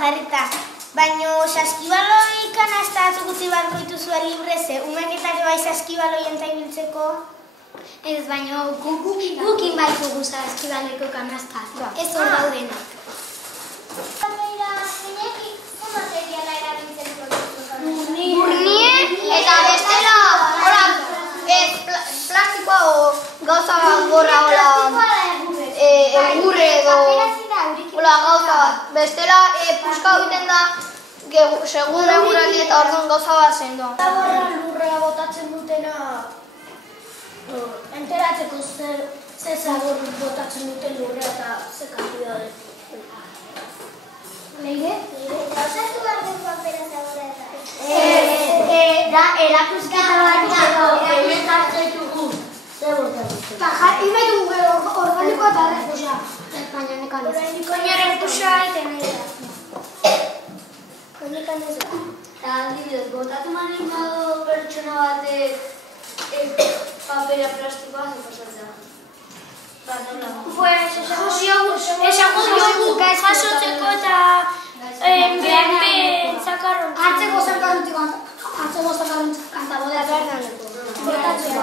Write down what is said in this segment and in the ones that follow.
jarrita. Baina saskibaloi kanastatu gutxi barko dituzua libre ze, umeketak bai saskibaloien ibiltzeko. Ez, baina gukin baiko guza saskibaloiko kanasta. Ez hor daudenak. Burnie eta bestela plastikoa gauza gorra egurre edo gauza bat. Bestela puska egiten da segun eguraldi eta orduan gauza bat zen doa. Lurra botatzen dutena enteratzeko ze zabor botatzen duten lurra eta ze kantidade. Leire? Gauzatu behar den papera zaborra eta. Da erakusketa bat hemen jartzen dugu. Zer botatzen? Imetu organikoa eta refusa. Baina nekan ez. Koño refusa eta nahi Koñekan ez da. Eta aldibidez, botatzen manen dago pertsona batek Papera plastikoa zepasatzea. Pues, esango dugu jasotzeko eta zakarron. Hartzeko zakarrontzik kanta bodea. Bertatzeko.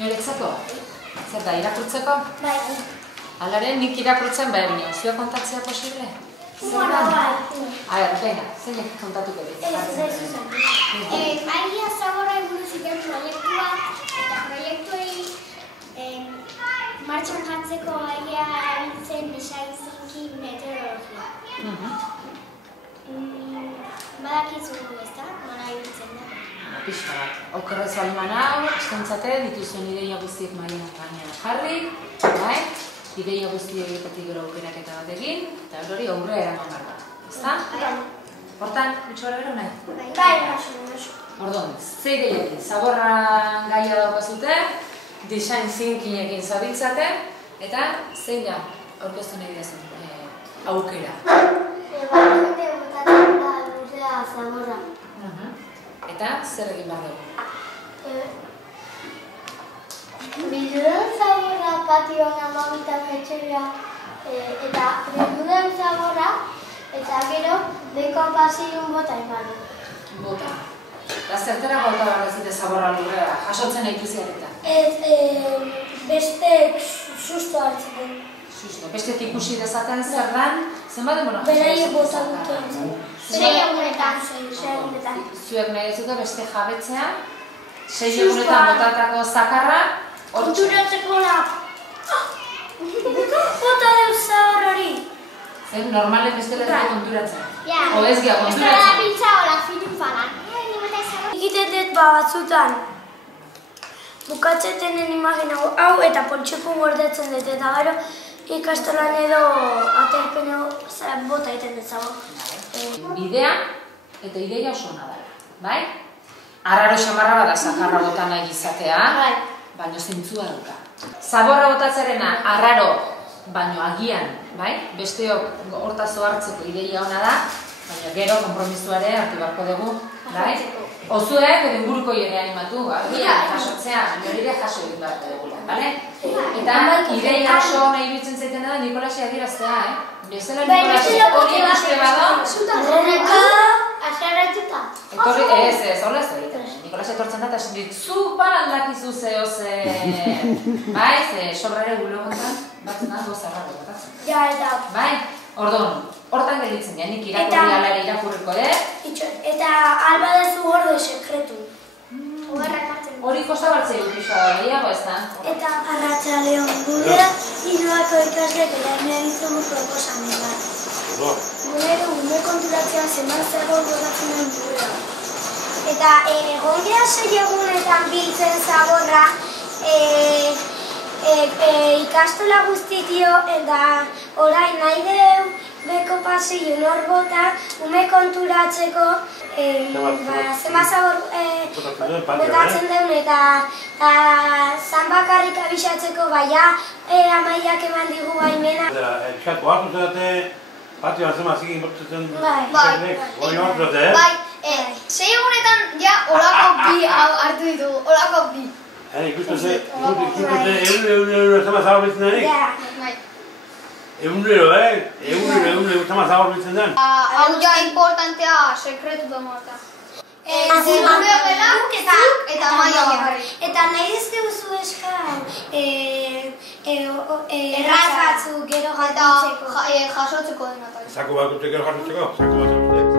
Noretzako? Zer da, irakurtzeko? Bai. Alare, nik irakurtzen behar nio. Zua kontatzea posible? Bueno, bai. A ber, venga, zeinek kontatuko dit. Maria Zaborra buruz iten proiektua, eta proiektuei martxan jantzeko gaia erabiltzen desainzinki meteorologia. Badakizu, ezta? Nola ibiltzen da? Pixka bat. Okerrez balman hau, estantzate, dituzuen ideia guztiek mailan gainean jarri, bai? Ideia guztietatik gero aukeraketa bat egin, eta hori aurre eraman behar da. Ezta? Hortan, gutxo gara bero nahi? Bai, Orduan, ze ideiakin, zaborra gaia daukazute, design thinkingekin zabiltzate, eta zein da aurkeztu nahi dezen aukera. Jende botatzen da luzea zaborra. Eta zer egin behar dugu? Bilduden zaborra patioan amabitan etxeria, eta bilduden zaborra, eta gero beko pasilun bota eman. Bota. Eta zertera bota behar dezite zaborra lurrera, jasotzen nahi duziareta? Beste susto hartzeko. Susto. Beste ikusi dezaten zer dan, zenbat demora? Beraiek bota duten. 6 egunetan. Zuek nahi dezute beste jabetzea, 6 egunetan botatako zakarra, konturatzeko da. Bota deu zabor hori. Zer normalen bestela ez konturatzen. O ez gea Euskara konturatzen. biltza hola film falan. Egitetet batzutan bukatzeten imagina hau eta poltseko gordetzen dut eta gero ikastolan edo aterpen bota egiten dut zago. Bidea eta ideia oso ona da, bai? Arraro xamarra bada zakarra bota nahi izatea, baino zentzua dauka. Zaborra botatzarena arraro, baino agian, bai? Besteok hortaz hartzeko ideia ona da, baina gero konpromisoare hartu beharko dugu, bai? Ozuek edo inguruko jere animatu, agian jasotzea, jorire jaso egin beharko dugula, bale? Eta ideia oso nahi iruditzen zaiten da Nikolasi adieraztea, Bezala Nikolasi hori ikuste bada... Azaratuta. Etorri, ez, horrez egiten. Nikolasi etortzen da eta esan dit, zu aldakizu zeo ze... Bai, ze sobrare gulo gontan, batzen da gozarrako batatzen. Ja, eta... Bai, orduan, hortan gelditzen ja, nik irakurri alare irakurriko, Eta alba dezu gordo sekretu. Hori kosta bartzei pixua da, gehiago ez da? Eta arratsaldeon gure hiruako ikaslek erainen ditugu proposamen bat. Gure konturatzea zeman zegoen gozatzen den gure. Eta egon geha 6 egunetan biltzen zaborra ikastola guztitio eta orain nahi deu beko pasillo hor bota, ume konturatzeko zema zabor botatzen deun eta zan bakarrik abisatzeko baina amaiak eman digu baimena. Eskatu hartu zedate patioan zema zikin botatzen hori hartu zedate, Bai, 6 egunetan ja olako bi hartu ditugu, olako bi. Ikusten euro zema zabor bitzen denik? Egunero, zema zabor bitzen den? Hau ja importantea sekretu da morta. Zimureo gela eta maia bakarrik. Eta nahi dezte guzu eskau erraz batzuk gero Eta jasotzeko. jasotzeko denatak. Zako bat gero jartutzeko? Zako bat